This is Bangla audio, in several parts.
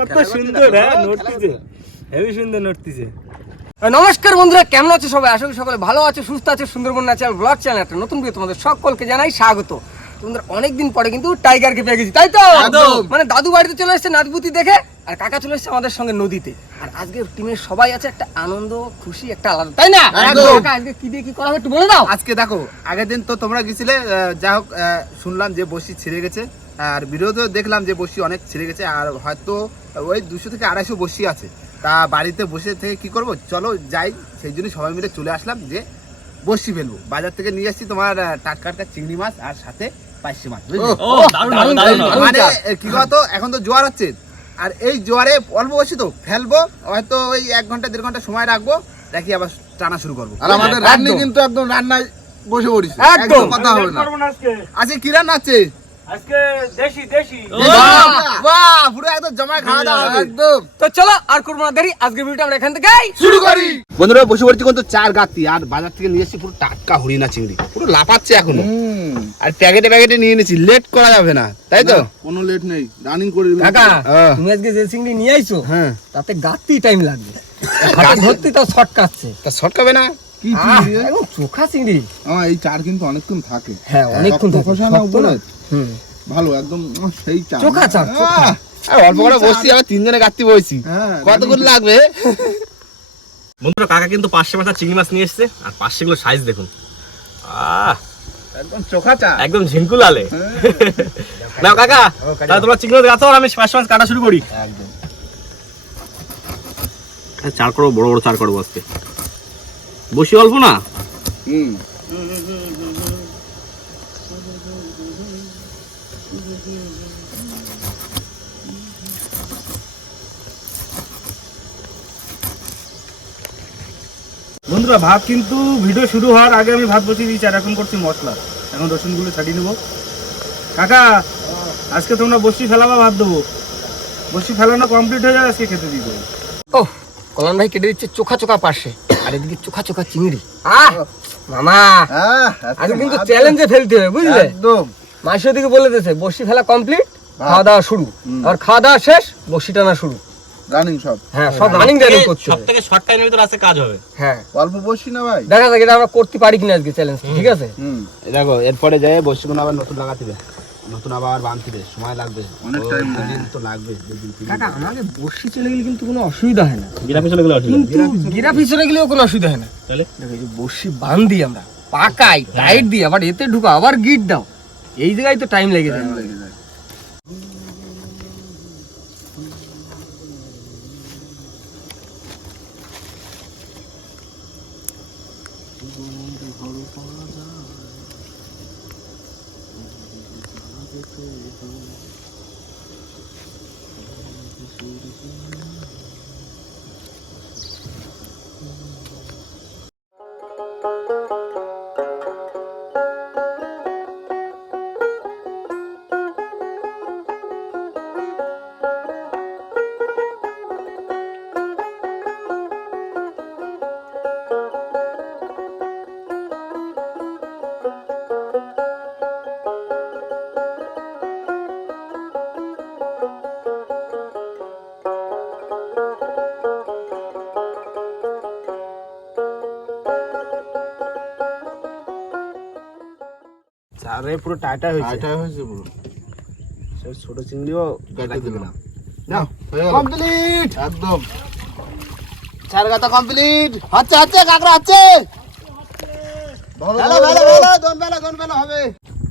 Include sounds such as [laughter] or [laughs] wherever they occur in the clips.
কত সুন্দর হ্যাঁ নড়তিছে। হেভি সুন্দর নড়তিছে। নমস্কার বন্ধুরা কেমন আছো সবাই? আশা করি সকলে ভালো আছে সুস্থ আছে সুন্দরবন ন্যাচারাল ব্লগ চ্যানেল একটা নতুন ভিডিও তোমাদের সকলকে জানাই স্বাগত। তোমাদের অনেকদিন পরে কিন্তু টাইগারকে পেয়ে গেছি তাই তো? মানে দাদু বাড়িতে চলে এসেছে নাচবুতি দেখে আর কাকা চলে এসেছে আমাদের সঙ্গে নদীতে। আর আজকে টিমের সবাই আছে একটা আনন্দ খুশি একটা আলাদা তাই না। কাকা, আজকে কি দিয়ে কি করা হবে একটু বলে দাও। আজকে দেখো আগের দিন তো তোমরা গেছিলে যা হোক শুনলাম যে বসি ছিঁড়ে গেছে। আর ভিডিওতেও দেখলাম যে বসি অনেক ছিঁড়ে গেছে আর হয়তো ওই দুশো থেকে আড়াইশো বসি আছে। তা বাড়িতে বসে থেকে কি করব? চলো যাই সেই জন্য সবাই মিলে চলে আসলাম যে বসি ফেলব। বাজার থেকে নিয়ে আসছি তোমার টাটকা টাটকা চিংড়ি মাছ আর সাথে পাইসি মাছ বুঝলে? ও দারুণ দারুণ দারুণ মানে কি বলতো? এখন তো জোয়ার হচ্ছে। আর এই জোয়ারে অল্প বসি তো ফেলব হয়তো ওই এক ঘণ্টা দেড় ঘণ্টা সময় রাখব রাখি আবার টানা শুরু করব। আর আমাদের। রান্নি কিন্তু একদম রান্নায় বসে পড়িস একদম। কথা হবে না। করব না আজকে। আজকে কি রান্না আছে আজকে দেশি দেশি। বাহ, বাহ, পুরো একদম জমায় খাওয়া দাওয়া একদম। তো চলো আর করব না দেরি আজকে ভিডিওটা আমরা এখান থেকে শুরু করি। বন্ধুরা বসে পড়ছি কিন্তু চার গাতি আর বাজার থেকে নিয়ে এসেছি পুরো টাটকা হরিণা চিংড়ি। পুরো লাফাচ্ছে এখনও। আর প্যাকেটে প্যাকেটে নিয়ে এনেছি। লেট করা যাবে না তাই তো? কোনো লেট নেই। রানিং করে কাকা হ্যাঁ। তুমি আজকে যে চিংড়ি নিয়ে আইছো হ্যাঁ। তাতে টাইম লাগবে। হাতে ধরতে তাও শর্ট কাটছে তা সটকাবে না। কি চিংড়ি রে? চোখা চিংড়ি। আমার এই চার কিন্তু অনেকক্ষণ থাকে। হ্যাঁ অনেকক্ষণ থাকে। প্রফেশনাল শক্ত না? উপরে ভালো একদম সেই চার চোখা চার, চোখা। আহ, আর অল্প করে বসছি আবার তিনজনে গাতি বইছি। হ্যাঁ কতক্ষণ লাগবে? বন্ধুরা কাকা কিন্তু পাঁচশো মাথা চিংড়ি মাছ নিয়ে এসছে। আর পাঁচশো সাইজ দেখুন। আহ একদম না কাকা তাহলে তোমরা চিংড়ি মাছ গাছো আমি পাঁচশো মাছ কাটা শুরু করি। একদম। চার করব বড় বড় চার করব আজকে। বসি অল্প না? হুম। বন্ধুরা ভাত কিন্তু ভিডিও শুরু হওয়ার আগে আমি ভাত বসিয়ে দিয়েছি আর এখন করছি মশলা। এখন রসুনগুলো ছাড়িয়ে নেব। কাকা আজকে তোমরা বসি ফেলাবা ভাত দেবো। বসি ফেলানো কমপ্লিট হয়ে যাবে আজকে খেতে দিব। ও কলন ভাই কেটে দিচ্ছে চোখা চোখা পাশে। আর এদিকে চোখা চোখা চিংড়ি। আহ! মামা হ্যাঁ কিন্তু চ্যালেঞ্জে ফেলতে হবে বুঝলে? একদম। মাসি ওদিকে বলে দিয়েছে বসি ফেলা কমপ্লিট খাওয়া দাওয়া শুরু। আর খাওয়া দাওয়া শেষ বসি টানা শুরু। রানিং সব। হ্যাঁ সব রানিং রানিং করতে সব হবে থেকে শর্ট টাইমের ভিতরে আজকে কাজ হবে। হ্যাঁ। অল্প বসি না ভাই? দেখা যাক এটা আমরা করতে পারি কিনা আজকে চ্যালেঞ্জ ঠিক আছে? হুম। দেখো এরপরে যাই কোনো আবার নতুন লাগাতে হবে। নতুন আবার বাঁধতে সময় লাগবে। অনেক টাইম দিন তো লাগবে। কাকা আমাকে বসি চলে গেলে কিন্তু কোনো অসুবিধা হয় না। গিরাফি চলে গেলে কিন্তু গিরাফি চলে গেলেও কোনো অসুবিধা হয় না। তাহলে? দেখো এই যে বসি বান্ধি আমরা পাকাই টাইট দিই আবার এতে ঢুকা আবার গিট দাও। এই জায়গায় তো টাইম লেগে যায়। লেগে যায়। চারে পুরো টাটা হয়েছে। আইটা হয়েছে পুরো। সেই ছোট চিংড়িও কেটে দিলাম। Now complete! একদম। চার গাতা কমপ্লিট! হচ্ছে হচ্ছে কাকড়া হচ্ছে! ভালো ভালো ভালো দন বেলা দন বেলা হবে।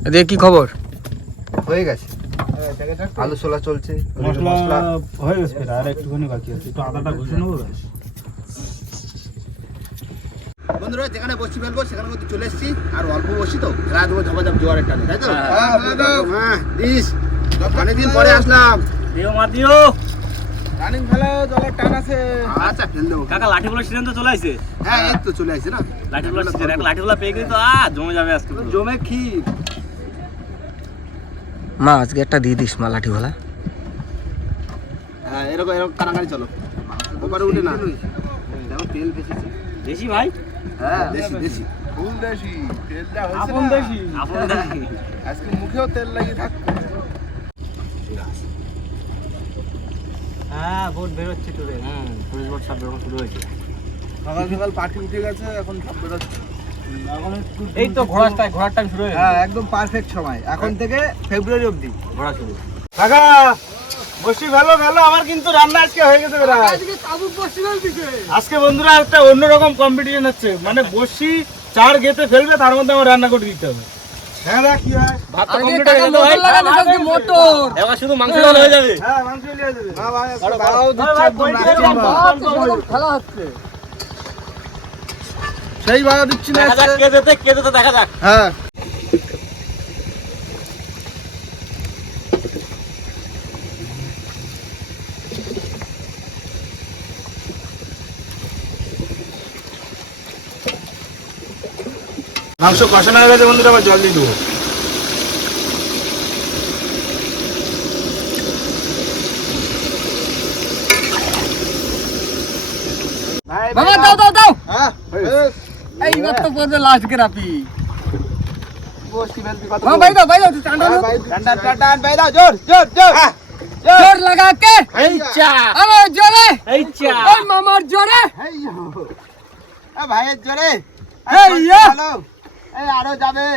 এদিকে কি খবর? হয়ে গেছে। আলু ছোলা চলছে। মশলা হয়ে গেছে আর একটুখানি বাকি আছে। একটু আদাটা ঘষে নেব। বন্ধুরা যেখানে বসি ফেলব সেখানে মধ্যে চলে এসেছি। আর অল্প বসি তো। খেলা দেবো ঝপাঝপ জোয়ারের টানে তাই তো? হ্যাঁ, দাও। হ্যাঁ দিস। অনেকদিন পরে আসলাম। দিও মা দিও। রানিং ফেলা জলের টান আছে। আচ্ছা ফেল দেবো। কাকা লাঠিগুলো সিজন তো চলে আসছে হ্যাঁ এই তো চলে আসছে না। লাঠিগুলো সিজন এক লাঠিগুলো পেয়ে গেলে তো আ জমে যাবে আজকে জমে ক্ষীর। মা আজকে একটা দিয়ে দিস মা লাঠি ভালা হ্যাঁ এরকম এরকম কানাকানি চলো। ওপারে উঠে না। দেখো তেল দেশি ভাই? হ্যাঁ দেশি দেশি। ফুল দেশি তেলটা হয়েছে আপন দেশি। আপন দেশি। আজকে মুখেও তেল লাগিয়ে থাকবে হ্যাঁ ভোট বেরোচ্ছে তোদের হুম পুলিশ ভোট সব বেরোনো শুরু হয়েছে। সকাল সকাল পার্টি উঠে গেছে এখন সব বেরোচ্ছে। এই তো ঘোড়ার টাইম ঘোড়ার টাইম শুরু হয়ে হ্যাঁ একদম পারফেক্ট সময়। এখন থেকে ফেব্রুয়ারি অবধি। ঘোড়া শুরু। বসি ভালো ভালো আমার কিন্তু রান্না আজকে হয়ে গেছে আজকে বন্ধুরা একটা অন্যরকম কম্পিটিশন হচ্ছে। মানে বসি চার গেতে ফেলবে তার মধ্যে আমার রান্না করে দিতে হবে। হ্যাঁ দেখ কি হয়। ভাত তো complete হয়ে গেছে ভাই। মোটর? এবার শুধু মাংস ডাল হয়ে যাবে। হ্যাঁ মাংস লিয়ে যাবে। খেলা হচ্ছে। সেই ভাড়া দিচ্ছি না আজকে। কে যেতে কে যেতে দেখা যাক। হ্যাঁ। মাংস কষানো হয়ে গেছে বন্ধুরা আবার জল দিয়ে দেবো বাবা দাও দাও দাও। হ্যাঁ বেশ। এইবার তো পড়বে লাস্ট গ্রাফি বাবা ভাই দাও ভাই দাও তুই টান টান টান টান টান বাই দাও জোর জোর জোর। জোর। লাগা কে? এই চা। আমার জোরে। এই চা। ওই মামার জোরে। এই ইয়ো। এ ভাইয়ের জোরে। এই ইয়ো। ভালো। এই আরও যাবে।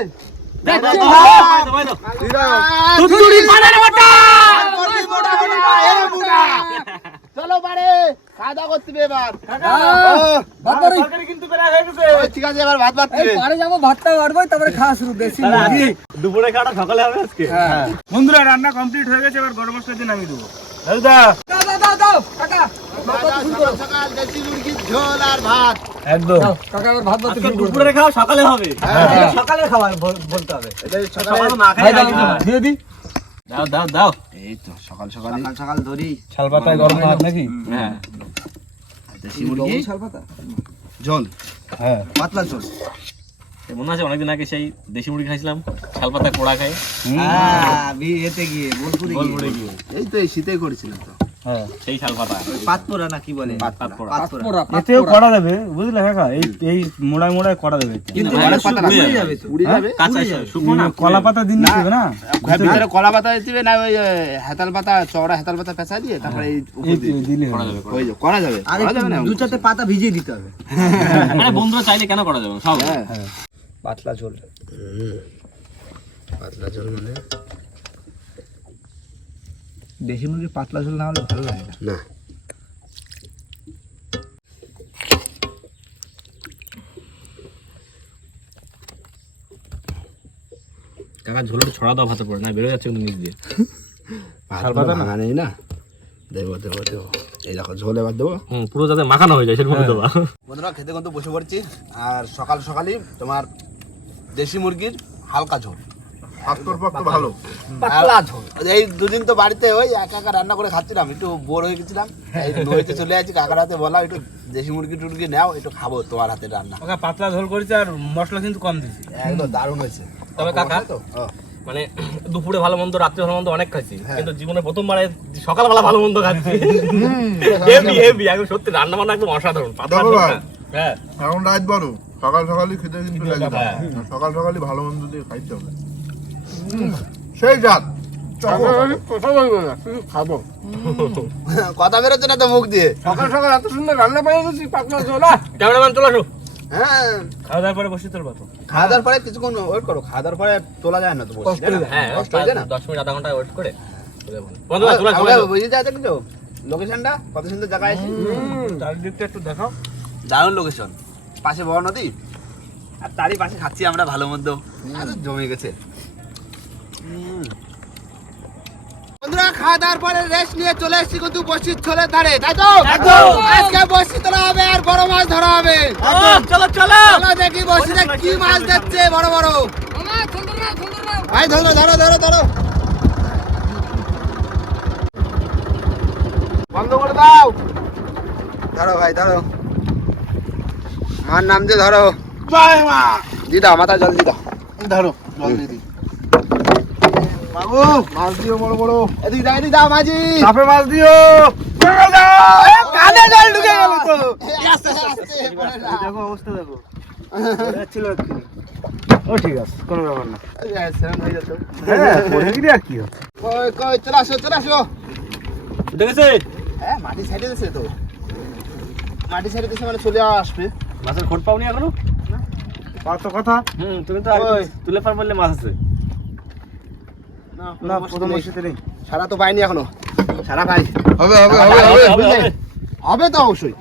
চলো পারে খাওয়া দাওয়া করতে এবার কিন্তু হয়ে ঠিক আছে এবার ভাত ভাত পারে যাব ভাতটা বাড়বো তারপরে খাওয়া শুরু দেশি দুপুরে খাওয়াটা সকালে হবে আজকে হ্যাঁ বন্ধুরা রান্না কমপ্লিট হয়ে গেছে এবার গরম মশলা দিয়ে নামিয়ে দেবো দাদা। দাও দাও দাও দাও কাকা। সকাল সকাল দেশি মুরগির ঝোল আর ভাত। একদম। দাও, কাকা এবার ভাত ভাত শুরু করবে খাওয়া সকালে হবে। হ্যাঁ। সকালে খাওয়া বলতে হবে। সকালে না ভাই দাও দাও দাও দাও এই তো সকাল সকাল সকাল ধরি। শাল পাতায় গরম ভাত নাকি? হ্যাঁ। দেশি মুরগি? ঝোল? হ্যাঁ। পাতলা ঝোল। মনে আছে অনেকদিন আগে সেই দেশি মুড়ি খাইছিলাম শালপাতায় পোড়া খাই এতে গিয়ে বোলপুরে গিয়ে। এই তো এই শীতেই করেছিলাম তো। হ্যাঁ। সেই শালপাতা। পাতপোড়া না কি বলে? পাতপোড়া। পাতপোড়া এতেও করা যাবে বুঝলে কাকা? এই এই মোড়ায় মোড়ায় করা যাবে কিন্তু ভাই, পাতা উড়ে যাবে। যাবে উড়ে যাবে। কাঁচা শুকনো না। কলা পাতা দিন দিতে না? ভিতরে কলা পাতা দিবে না ওই হেতাল পাতা চওড়া হেতাল পাতা পেঁচা দিয়ে তারপরে এই দিলে করা যাবে করা যাবে করা যাবে না? পাতা ভিজিয়ে দিতে হবে। মানে বন্ধুরা চাইলে কেন করা যাবে? সব। হ্যাঁ। পাতলা ঝোল পাতলা ঝোল মানে? দেশি মুরগির পাতলা ঝোল না হলে ভালো লাগে না। না। কাকা ঝোলের ছড়া দাও ভাতে পড়ে না বেরো যাচ্ছে কিন্তু নিচ দিয়ে। [laughs] না? নেই না? দেবো দেবো দেবো। এই দেখো ঝোল এবার দেবো। হুম পুরো যাতে মাখানো হয়ে যায় সেরকম দেবা। বন্ধুরা খেতে কিন্তু বসে পড়ছি। আর সকাল সকালই তোমার দেশি মুরগির হালকা ঝোল। ভালো। পাতলা ঝোল। এই দুদিন তো বাড়িতে ওই একা একা রান্না করে খাচ্ছিলাম একটু বোর হয়ে গেছিলাম। এই নদীতে চলে কাকার হাতে বললাম একটু দেশি মুরগি টুরগি নাও একটু খাব তোমার হাতে রান্না। কাকা পাতলা ঝোল করেছে আর মশলা কিন্তু কম দিয়েছি। একদম দারুণ হয়েছে। তবে কাকা তো? মানে দুপুরে ভালো মন্দ রাত্রে ভালো মন্দ অনেক খাইছি কিন্তু জীবনে প্রথমবারে সকালবেলা ভালো মন্দ খাচ্ছি। হেভি হেভি [laughs] একদম সত্যি রান্না বান্না একদম অসাধারণ হ্যাঁ। এখন রাত বড় সকাল সকালই খেতে কিন্তু লাগে হ্যাঁ। সকাল সকালই ভালো মন্দ দিয়ে খাইতে হবে। সেই জাত। কথা বেরোচ্ছে না তো মুখ দিয়ে। সকাল সকাল এত সুন্দর রান্না পেয়ে গেছি পাতলা! ক্যামেরাম্যান চলে আসো। হ্যাঁ। খাওয়া দাওয়ার পরে বসে তোর বাতো খাওয়া দাওয়ার পরে কিছুক্ষণ ওয়েট করো খাওয়া দাওয়ার পরে তোলা যায় না তো? হ্যাঁ কষ্ট হয়ে যায় না? দশ মিনিট আধা ঘণ্টা ওয়েট করে। বুঝে কিছু? লোকেশনটা কত সুন্দর জায়গায় আছি? চারিদিকটা একটু দেখাও। দারুণ লোকেশন পাশে বড় নদী? আর তারই পাশে খাচ্ছি আমরা ভালো মন্দ। জমে গেছে। বন্ধুরা খাওয়া দাওয়ার পরে রেস্ট নিয়ে চলে এসেছি কিন্তু বসির ছোলের ধারে। তাই তো? আজকে বসি তোলা হবে আর বড় মাছ ধরা হবে। চলো চলো। চলো দেখি বসিতে কি মাছ বড় বড়। ভাই ধরো ধরো ধরো ধরো। বন্ধ করে দাও। ধরো ভাই ধরো। মার নাম দিয়ে ধরো। দি দাও মাথা জল দি দাও। ধরো জল দিয়ে দিই বাবু মাছ দিও বড় বড়। এদিক দাও এদিক দাও মাঝি। চাপে মাছ দিও। কানে জল ঢুকে গেল তো। দেখো অবস্থা দেখো। [laughs] ছিল ও ঠিক আছে কোনো ব্যাপার না। হ্যাঁ আর কি কই কই চলে আসো চলে আসো। গেছে হ্যাঁ মাটি সাইডে দিয়েছে তো। মাটি সাইডে দিয়েছে মানে চলে আসবে। মাছের খোট পাওনি এখনও? কত কথা। হুম তুমি তো আগে তুলে পার বললে মাছ আছে। না প্রথম বসিতে নেই। সারা তো পাইনি এখনও। সারা পাই। হবে হবে হবে হবে। হবে, তো অবশ্যই।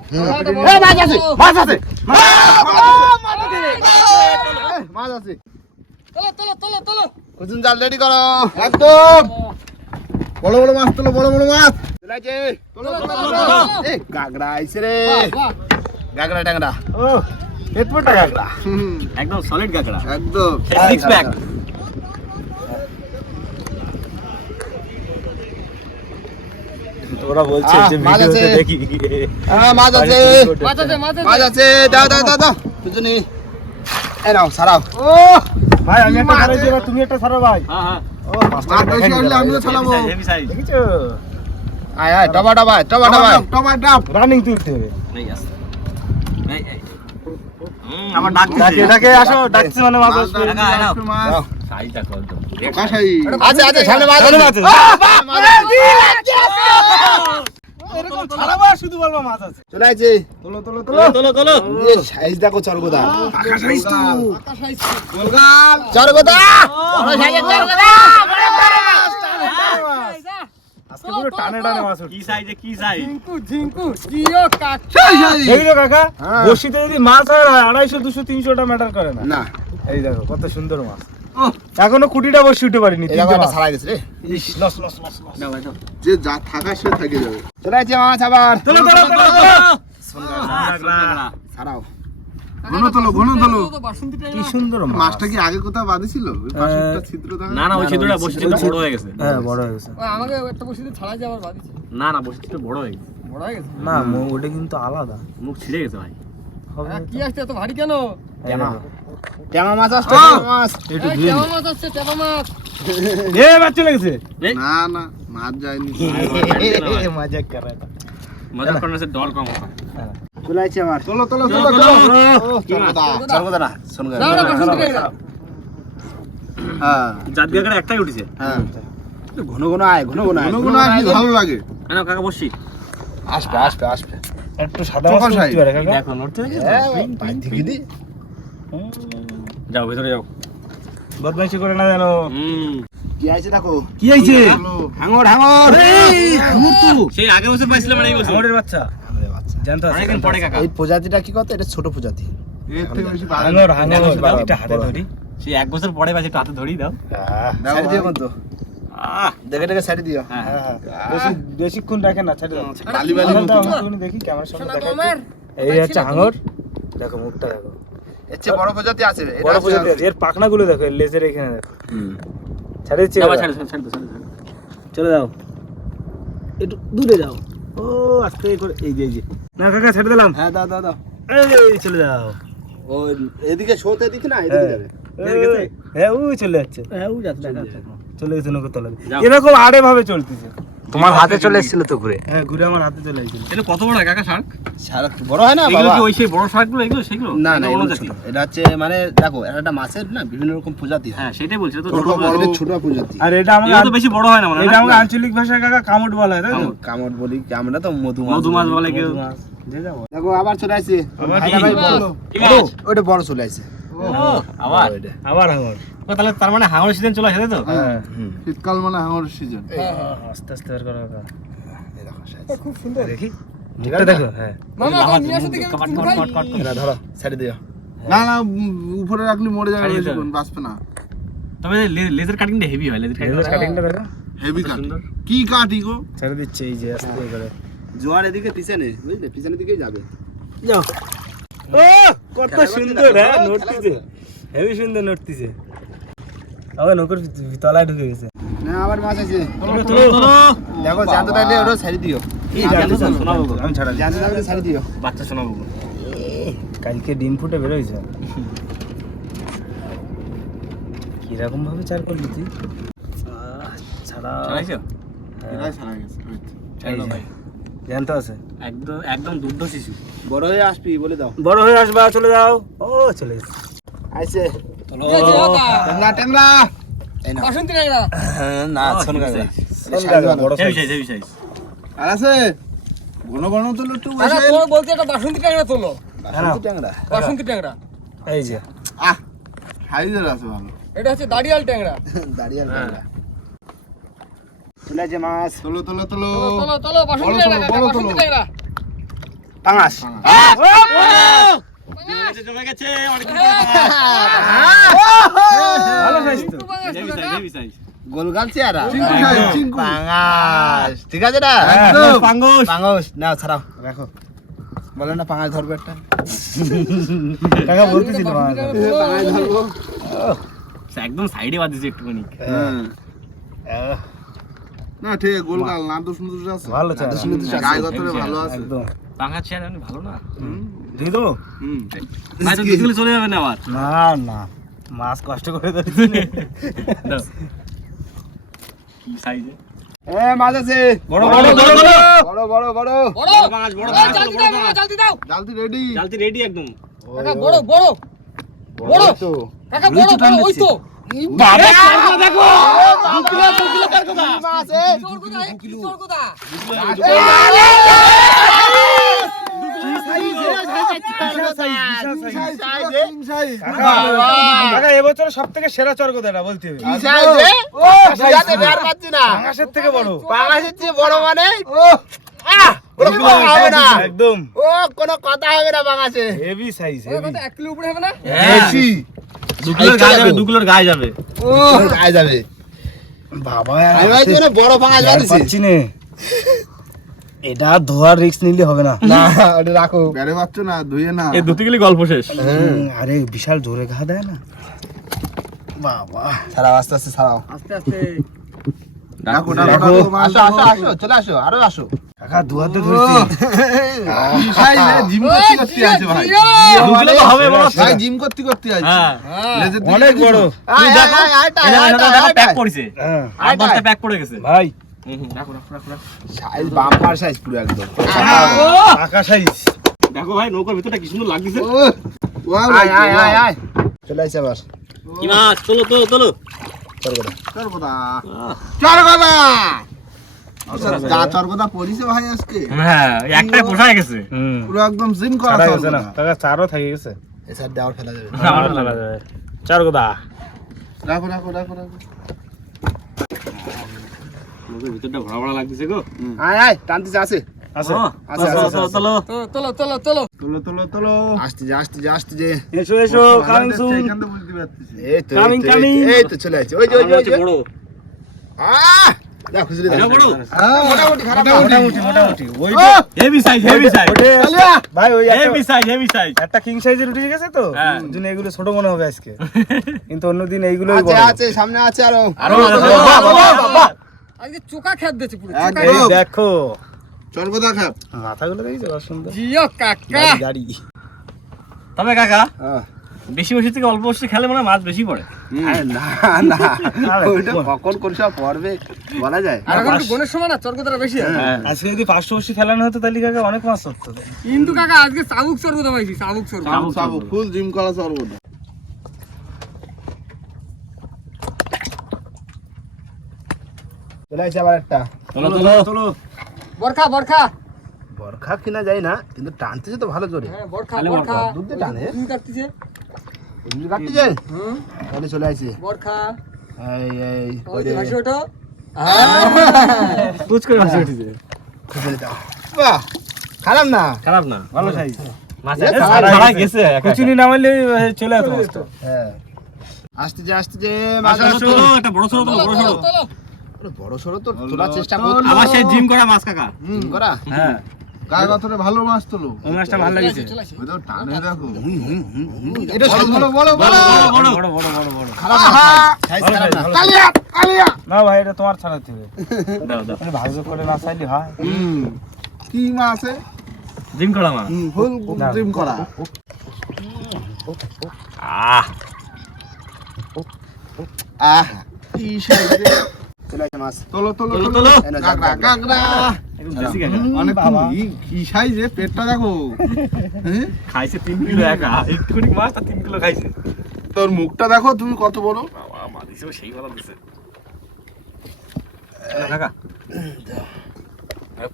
মাছ আছে মাছ আছে। মাছ আছে তোলো তোলো তোলো তোলো। কুচুন জাল রেডি করো। একদম। বড় বড় মাছ তোলো বড় বড় মাছ। তোলো তোলো এই গাগড়া আইছে রে। গাগড়া টাগড়া ও পেটপোটা কাকড়া একদম সলিড কাঁকড়া একদম। সিক্স প্যাক ওরা বলছে যে ভিডিওতে দেখি। হ্যাঁ মাছ আছে। মাছ আছে মাছ মাছ আছে। দাও দাও দাও দাও। কুচুনি এই নাও সারাও। ও ভাই আমি একটা মাছ ছাড়াইছি তুমি একটা ছাড়ো ভাই। হ্যাঁ হ্যাঁ। ও মাছটা মাছ বেশি হলে আমিও ছাড়াবো দেখেছ? আয় আয় টবা টবা টবা টবা টবা রানিং তুলতে হবে। এই এই আমার ডাক ডাকে ডাকে আসো ডাকছে মানে মাছ আসবে মাছ সাইজ আছে আছে সামনে মাছ আছে এরকম ছাড়াবো শুধু বলব মাছ আছে চলে আইছে তোলো তোলো তোলো তোলো তোলো সাইজ দেখো চরগোদা পাকা সাইজ তো চরগোদা বড় সাইজের চরগোদা আজকে পুরো টানে টানে মাছ কি সাইজে কি সাইজ ঝিঙ্কু ঝিঙ্কু জিও কাক দেখল কাকা। বসিতে যদি মাছ হয় আড়াইশো দুশো তিনশোটা ম্যাটার করে না। না। এই দেখো কত সুন্দর মাছ। এখনও কুটিটা বসে উঠতে পারিনি এই দেখো তিনটে একটা মাছ। ছাড়াই গেছে রে। ইস, লস, লস, লস, লস। যে যা থাকা সে থেকে যাবে। চলে আইছে মাছ আবার। তোলো, তোলো, তোলো, তোলো। ছাড়াও ঘন তোলো ঘন তোলো কি সুন্দর মাছ। মাছটা কি আগে কোথাও বাঁধেছিল ছিদ্র না না ওই ছিদ্রটা বসে বড় হয়ে গেছে। হ্যাঁ বড় হয়ে গেছে। আমাকে একটা বসে ছাড়া যাবার বাদিছে না না বসে বড় হয়ে গেছে। বড় হয়ে গেছে? না ওটা কিন্তু আলাদা। মুখ ছিঁড়ে গেছে ভাই। হ্যাঁ, কি আসছে এত ভারী কেন? এই টেমা মাছ আসছে টেমা মাছ। একটু এই মাছ আসছে টেপা মাছ। নি। এ বাচ্চা লেগেছে না না মাছ যায়নি। [laughs] মজা করে মজা করার সে ডল কম হয়। চলে আইছে আবার তোলো তোলো চলো, চলো। বাসন্তী টাইগার হ্যাঁ। জাত গাকার একটাই উঠেছে? হ্যাঁ। ঘন ঘন আয় ঘন ঘন আয় ঘন ঘন ভালো লাগে। কেন কাকা বসি। আসবে আসবে আসবে। একটু সাদা পারে কাকা? দেখো নড়তে দেখে হ্যাঁ পাই দিকে দি যাও ভেতরে যাও। বদমাইশি করে না জানো হুম। কি আইছে দেখো? কি হয়েছে হাঙর হাঙর সেই আগে বছর পাইছিলাম মানে এই বছর। হাঙরের বাচ্চা। জানতো অনেকদিন পরে কাকা। এই প্রজাতিটা কি কত? এটা ছোট প্রজাতি। হাঙর হাঙর দেখো, হাতে ধরি। সেই এক বছর পরে একটু হাতে ধরি দাও। সাইড দিও আহ। দেখে দেখে সাইড দিও। হ্যাঁ হ্যাঁ, হ্যাঁ। বেশি বেশিক্ষণ রাখেন না ছেড়ে দাও। বালি বালি দাও, দাও, দেখি ক্যামেরার সামনে শোনা এই হচ্ছে হাঙর। দেখো মুখটা দেখো। এর চেয়ে বড় প্রজাতি আছে বড় প্রজাতি আছে। এর পাখনাগুলো দেখো এর লেজের এখানে দেখো। ছেড়ে দিচ্ছি। ছাড়ো, ছাড়ো, ছাড়ো, ছাড়ো, ছাড়ো। চলে যাও। একটু দূরে যাও। ও আস্তে করে এই যে এই যে। না কাকা ছেড়ে দিলাম। হ্যাঁ দাও দাও দাও। এই চলে যাও। ও এদিকে শোতে এদিকে না এদিকে যাবে। হ্যাঁ ও চলে যাচ্ছে। হ্যাঁ ও যাচ্ছে চলে গেছে নৌকো তলা এরকম আড়ে ভাবে চলতেছে। তোমার হাতে চলে এসেছিল তো ঘুরে। হ্যাঁ ঘুরে আমার হাতে চলে এসেছিল। এটা কত বড় কাকা শার্ক? সারা বড় হয় না এগুলো কি ওই সেই বড় শার্কগুলো এগুলো সেগুলো? না না এগুলো ছোট। এটা হচ্ছে মানে দেখো এটা একটা মাছের না বিভিন্ন রকম প্রজাতি হয়। হ্যাঁ সেটাই বলছি তো ছোট ছোট বড়। ছোট প্রজাতি। আর এটা আমাকে এগুলো তো বেশি বড় হয় না মানে এটা? আমাকে আঞ্চলিক ভাষায় কাকা কামড় বলা হয় তাই তো? কামড় বলি আমরা তো মধু মধু মাছ বলে কেউ। মাছ। দেখো আবার চলে আসছে। আবার ভাই বলো। ওটা বড় চলে আসছে। আবার? আবার হাঙর। তাহলে তার মানে হাঙর সিজন চলে আসে তো? হ্যাঁ শীতকাল মানে হাঙর সিজন আস্তে আস্তে বের করো কাকা। এই দেখো size। খুব সুন্দর। দেখি। মুখটা দেখো হ্যাঁ। মামা লাফাচ্ছে, নিয়ে আসো দেখি কট, আমি কট, খাই। কট, কট, কট। এটা ধরো ছেড়ে দিও। না না উপরে রাখলে মরে যাবে। বাঁচবে না। তবে লেজার কাটিংটা হেভি হয় লেজার লেজার কাটিংটা দেখো। হেভি কাট কি কাটি গো ছেড়ে দিচ্ছে এই যে আস্তে করে। জোয়ার এদিকে পিছনে বুঝলে? পিছনের দিকেই যাবে। যাও। ও! কত সুন্দর হ্যাঁ নড়তিছে। হেভি সুন্দর নড়তিছে। আবার নৌকর তলায় ঢুকে গেছে। না আবার মাছ আছে। তোলো, তোলো, তোলো। দেখো জানতে থাকলে ওটা ছেড়ে দিও। জানতে শোনাবো। গো। আমি ছাড়া জানতে থাকলে ছেড়ে দিও। বাচ্চা শোনাবো। কালকে ডিম ফুটে বেরোইছে। কীরকম ভাবে চার করলি তুই? ছাড়া। গেছে। জ্যান্ত আছে। একদম একদম দুধ শিশু। বড় হয়ে আসবি বলে দাও। বড় হয়ে আসবা চলে যাও। ও চলে যাও আইছে। হ্যাঁ, না সোনগা একটা বাসন্তী টেংরা তোলো। বাসন্তী হ্যাঁ। টেংরা বাসন্তী টেংরা আহ এটা হচ্ছে দাড়িয়াল ট্যাংরা। দাড়িয়াল হ্যাঁ। ট্যাংরা। তুলে মাছ। তোলো তোলো তোলো। তোলো তোলো। ট্যাংরা। পাঙাশ। গোলগাল ঠিক আছে না? হ্যাঁ, ছাড়াও রাখো। না ধরবে হ্যাঁ, একদম সাইডে বাঁধেছে একটুখানি। হ্যাঁ। না ঠিক গোলগাল না দুষ্ণু ভালো আছে। ভালো আছে। একদম। পাখা চেয়ার ভালো না। দিয়ে দেবো? মাছ দুধগুলো চলে যাবে না আবার। না না। মাছ কষ্ট করে ধরেছি [laughs] কি সাইজে। মাছ আছে। এবছর সব থেকে সেরা বলতে হবে। থেকে বড়। পাঙাশের চেয়ে বড় মানে? কোনো কথা হবে না। একদম। ও কোনো কথা হবে না হেভি সাইজ ওই এক কিলো উপরে হবে না? বেশি দুগুলোর গায়ে যাবে দুগুলোর গায়ে যাবে। ও। গায়ে যাবে। বাবা আমি বড় আর জানিস। পাচ্ছি নে। এটা ধোয়ার রিস্ক নিলে হবে না। না [laughs] ওটা রাখো। বেড়ে পাচ্ছ না ধুয়ে না। এই দুটি গেলে গল্প শেষ। আরে বিশাল জোরে ঘা দেয় না। বাবা। ছাড়াও আস্তে আস্তে ছাড়াও। আস্তে আস্তে। আসো আসো আসো চলে আসো আরও আসো। কাকা দুয়াতে ধরছি। কি জিম করতে করতে আছে ভাই। দুগুলো তো হবে বড় ভাই জিম করতে করতে আছে। হ্যাঁ। লেজের দিকে অনেক বড়। আয় আয় আয় এটা প্যাক আয়টা হ্যাঁ। আর দশটা প্যাক পড়ে গেছে। ভাই। সাইজ বাম্পার সাইজ পুরো একদম। কাকা সাইজ দেখো ভাই নৌকার ভিতরটা কি সুন্দর লাগছে ভাই আয় আয় আয় আয়। চলে আসছে আবার। কি মাছ? চলো চলো চলো চরগদা। চরগদা। যা চরগদা! পড়িছে ভাই আজকে? হ্যাঁ একটাই পোষায় গেছে। পুরো একদম জিম করা চরগদা। চারও থেকে গেছে। এই সাইড দেওয়ার ফেলা যাবে। আমার আমার ফেলা যাবে। চার রাখো রাখো রাখো রাখো। তো এগুলো ছোট মনে হবে আজকে কিন্তু অন্যদিন এইগুলো আছে সামনে আছে আরও আজকে চোকা খেত দিয়েছে পুরো দেখো। চরগদা খাপ মাথাগুলো দেখেছ? সুন্দর। জিও কাকা। গাড়ি গাড়ি। তবে কাকা হ্যাঁ। বেশি বসে থেকে অল্প বসে খেলে মনে হয় মাছ বেশি পড়ে। না না। আরে, ওইটা কখন কোন সব পড়বে বলা যায়। আর এখন সময় না বেশি আজকে যদি পাঁচশো বসি খেলানো হতো তাহলে কাকা অনেক মাছ ধরতো। কিন্তু কাকা আজকে চাবুক চরগুদা পাইছি চাবুক সাবু সাবু ফুল জিম করা চরগদা চলে আসছে আবার একটা চলো চলো চলো বরখা বরখা। বরখা কিনা যায় না কিন্তু টানতেছে তো ভালো জোরে। হ্যাঁ বরখা বরখা। দুধ দিয়ে টানে। কাটতেছে। হুম। তাহলে চলে আসছে বরখা। এই এই ওই ভাসি ওঠো। কুচ করে মাছ উঠেছে। খুঁজে দাও। বাহ খারাপ না। খারাপ না ভালো সাইজ। আসতো হ্যাঁ। আসতে যে আসতে যে বড় সড়ো বড় সড়ো। বড় সড়ো তো তোলার চেষ্টা করতে আবার সেই জিম করা মাছ কাকা। হুম করা। হ্যাঁ। গায়ে গতরে ভালো মাছ তোলো। ওই মাছটা ভালো লাগছে। ওই তো টানে দেখো। এটা বড় বড় বড় বড় বড় বড়। বড় বড়। বড় খারাপ না সাইজ খারাপ না। কালিয়া কালিয়া না ভাই এটা তোমার ছাড়া থেকে [laughs] দাও দাও। মানে ভাগ্য করে না চাইলে হয়। হুম। কি মাছ আছে জিম করা মাছ। হুম ফুল জিম করা। আহ। আহ কি সাইজে চলে আসছে মাছ। তোলো তোলো তোলো, তোলো। তোলো। এই নাও, কাকড়া যাক, যাক। কাকড়া একদম দেশি কাকা অনেক কি সাইজে পেটটা দেখো। [laughs] হ্যাঁ? খাইছে তিন কিলো একা। একটুখানি মাছটা তিন কিলো খাইছে। তোর মুখটা দেখো তুমি কত বড়। সেই ভালো দিছে। কাকা।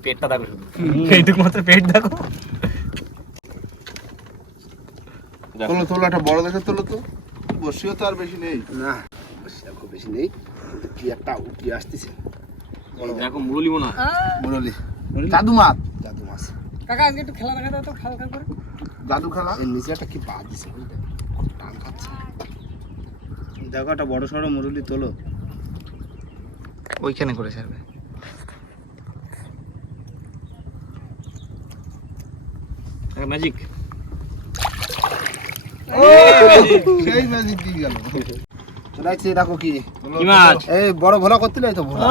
পেটটা দেখো শুধু। এইটুকু মাত্র পেট দেখো। তোলো তোলো একটা বড় দেখে তোলো তো। বসিও তো আর বেশি নেই। না বেশি খুব বেশি নেই। কিন্তু কি একটা উঠে আসতেছে দেখো মুরলি মনে হয়। মুরলি। জাদু মাছ। জাদু মাছ। কাকা আজকে একটু খেলা দেখা দাও তো খেলা খেলা করে। জাদু খেলা? এর নিচে একটা কি বাদ দিছে টান খাচ্ছে। দেখো একটা বড় সড়ো মুরুলি তোলো। ওইখানে করে ছাড়বে। ম্যাজিক সেই ম্যাজিক দিয়ে গেল? চলে দেখো কি? কি মাছ? এই বড় ভোলা করতে তো ভোলা?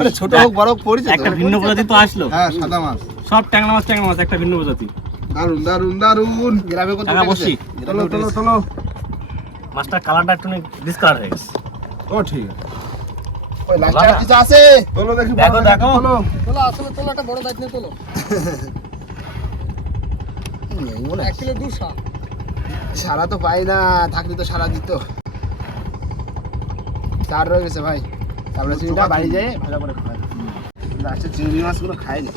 মানে ছোট হোক বড় হোক পড়েছে একটা ভিন্ন প্রজাতি তো আসলো। হ্যাঁ সাদা মাছ। সব ট্যাংরা মাছ ট্যাংরা মাছ একটা ভিন্ন প্রজাতি। দারুণ দারুণ দারুণ গ্রামে কোথাও বসি গেছে? তোলো তোলো তোলো কালারটা একটু ডিসকালার হয়ে গেছে। ও ঠিক আছে। ওই লাস্টে আর কিছু আছে? তোলো দেখি দেখো, দেখো। তোলো তোলো আসলে তোলো একটা বড় এক কিলো দুশো। সারা তো পাই না থাকলে তো সারা দিত। চার রয়ে গেছে ভাই তারপরে চিংড়িটা বাড়ি যায় ভালো করে খায় লাস্টে চিংড়ি মাছগুলো খায়নি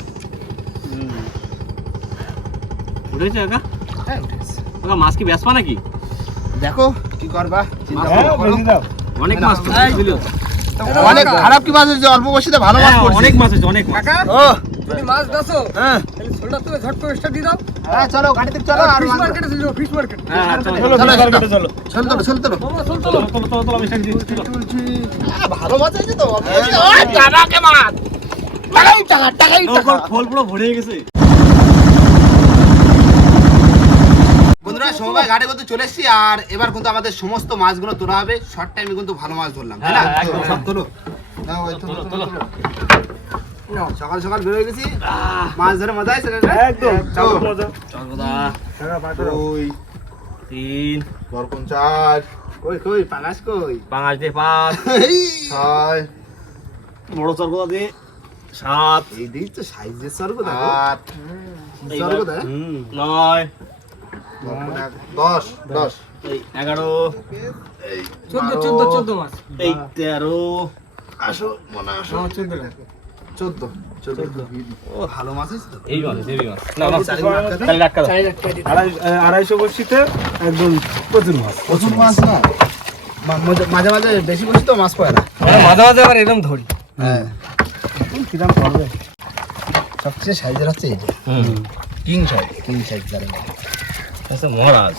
উঠেছে কাকা হ্যাঁ উঠে গেছে। কাকা মাছ কি বেসপা নাকি? দেখো কি করবা অনেক মাছ অনেক খারাপ কি মাছ হয়েছে অল্প বসিতে ভালো মাছ হ্যাঁ, অনেক মাছ আছে অনেক মাছ। ও। যদি মাছ দাসো হ্যাঁ। করে দিয়ে দাও হ্যাঁ চলো চলো আর ফিশ মার্কেটে চলে ফিশ মার্কেট হ্যাঁ হ্যাঁ, চলো চলো চলো মার্কেটে চলো চল তোলো চল তোলো চলো চলো চলো চলো চলো আমি সেটা দিচ্ছি ভালো মাছ হয়েছে তো ওই টাকাকে মাছ টাকাই টাকা টাকাই টাকা ফল পুরো ভরে গেছে বন্ধুরা সময় ঘাটে কিন্তু চলে এসেছি আর এবার কিন্তু আমাদের সমস্ত মাছগুলো তোলা হবে শর্ট টাইমে কিন্তু ভালো মাছ ধরলাম তাই না হ্যাঁ, একদম। সব তোলো না ওই তোলো তোলো তোলো নাও, সকাল সকাল বেরোয় গেছি। মাছ ধরে মজা আছে একদম। দুই তিন। বরকন চার। কই কই পাঙাশ কই? পাঁচ দিয়ে পাঁচ। ছয়। বড় চরগদা দিয়ে সাত। এই দিক তো সাইজের স্বর্গ দেখো আট। স্বর্গ নয়। দশ দশ। এই এগারো। চোদ্দ চোদ্দ চোদ্দ মাছ। এই তেরো। আসো মনে আসো। আমার চোদ্দ। চোদ্দ। চোদ্দ। ভালো মাছ তো? এই মাছ এই মাছ। না না চারিদিকে আটকাতে। তাহলে আটকা দাও। আড়াই- আহ, আড়াইশো বর্ষিতে একদম প্রচুর মাছ। প্রচুর মাছ না? মাঝে- মাঝে মাঝে বেশি বেশি তো মাছ পায় না মাঝে মাঝে আবার এরকম ধরি। হ্যাঁ। কিরাম পড়বে সবচেয়ে সাইজের হচ্ছে এটা কিং সাইজ কিং সাইজ যারা আচ্ছা মহারাজ।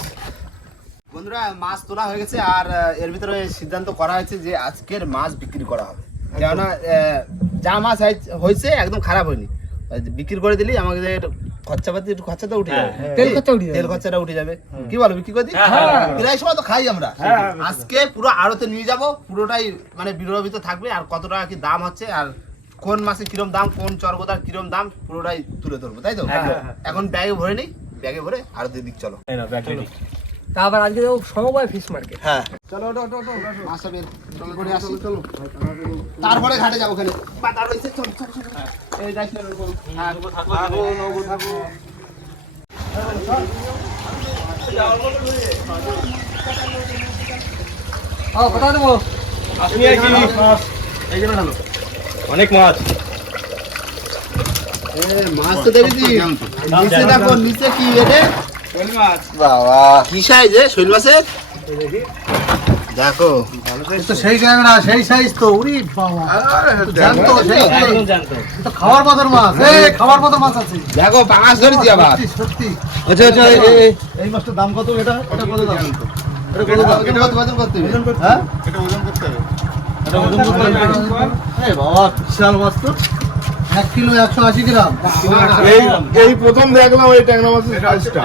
বন্ধুরা মাছ তোলা হয়ে গেছে আর এর ভিতরে সিদ্ধান্ত করা হয়েছে যে আজকের মাছ বিক্রি করা হবে। কেননা আহ, যা মাছ হয়েছে- একদম খারাপ হয়নি। বিক্রি করে দিলি আমাদের খরচাপাতি একটু খরচাটা উঠে যাবে। হ্যাঁ, তেল খরচা উঠে তেল খরচাটা উঠে যাবে। কি বলো বিক্রি করে দিই? হ্যাঁ, প্রায় সময় তো খাই আমরা। হ্যাঁ, হ্যাঁ, আজকে পুরো আড়তে নিয়ে যাব পুরোটাই মানে বিরোধ ভিতর থাকবে আর কত টাকা কি দাম হচ্ছে আর কোন মাসে কিরম দাম কোন চর্গদার কিরম দাম পুরোটাই তুলে ধরবো তাই তো? এখন ব্যাগে ভরে নিই ব্যাগে ভরে আড়তে দিক চলো। ব্যাগ। তা আবার আজকে যাব সমবায় ফিশ মার্কেট হ্যাঁ। চলো ওটো ওটো বের চল করে আসি? চলো তারপরে ঘাটে যাব ওখানে। বাটা রয়েছে চল চল চল। এই যাইস না ওরকম। হ্যাঁ, থাকো, থাকো। কথা দেবো? আপনি আর কি? এই যে ঢালো। অনেক মাছ। মাছ তো দেখেছি নিচে দেখো নিচে কি এটা বাবা কি সাইজ এ শৈল মাছের? দেখো তো সেই ক্যামেরা সেই সাইজ তো উরি বাবা। জানতো সেই তো খাওয়ার মতন মাছ এই খাওয়ার মতন মাছ আছে। দেখো পাঁচ ধরেছি আবার। সত্যি, আচ্ছা আচ্ছা এই মাছটার দাম কত? এটা এটা কত দাম? এটা কত বছর করতে হবে। হ্যাঁ? এটা ওজন করতে হবে। এটা ওজন করতে হবে। বাবা বিশাল মাছ তো। এক কিলো একশো আশি গ্রাম। এই এই প্রথম দেখলাম এই ট্যাংরা মাছের সাইজটা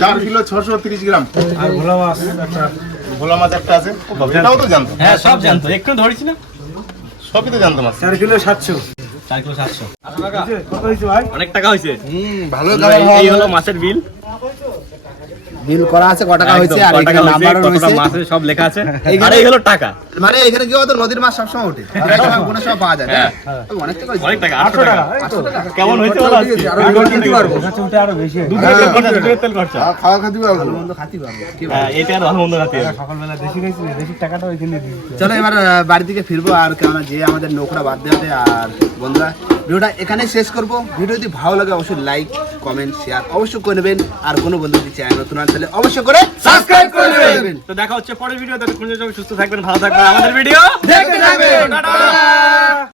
চার কিলো ছশো তিরিশ গ্রাম। আর ভোলা মাছ একটা ভোলা মাছ একটা আছে? এটাও তো জানতো। হ্যাঁ সব জানতো। একটু ধরেছি না। সবই তো জানতো মাছ। চার কিলো সাতশো। চার কিলো সাতশো। কত হয়েছে ভাই? অনেক টাকা হয়েছে। হুম ভালো এই হলো মাছের বিল। বিল করা আছে কত টাকা হয়েছে আর এখানে নাম্বারও রয়েছে সব লেখা আছে এইখানে- এই হলো টাকা মানে এখানে কি হতো নদীর মাছ সবসময় ওঠে এখানে সব কোনো সব পাওয়া যায়? অনেক টাকা। অনেক টাকা আটশো টাকা কেমন হয়েছে বলো আরও বেশি হয়। দুধের তেল খরচা, দুধের তেল খরচা। আর খাওয়া খাতে পারব ভালো মন্দ খাতে পারব কি বলো? হ্যাঁ, এটা আর ভালো মন্দ খাতে। সকালবেলা দেশি খাইছি দেশির টাকাটা ওইখানে। চলো এবার বাড়ি থেকে ফিরবো আর কেননা যে আমাদের নৌকরা বাদ দেওয়াতে আর বন্ধুরা ভিডিওটা এখানেই শেষ করব। ভিডিও যদি ভালো লাগে অবশ্যই লাইক কমেন্ট শেয়ার অবশ্যই করে নেবেন। আর কোনো বন্ধু যদি চ্যানেল নতুন আছে তাহলে অবশ্যই করে সাবস্ক্রাইব করে নেবেন। তো দেখা হচ্ছে পরের ভিডিও ততক্ষণ সুস্থ থাকবেন ভালো থাকবেন। আমাদের ভিডিও দেখতে থাকবেন। টাটা।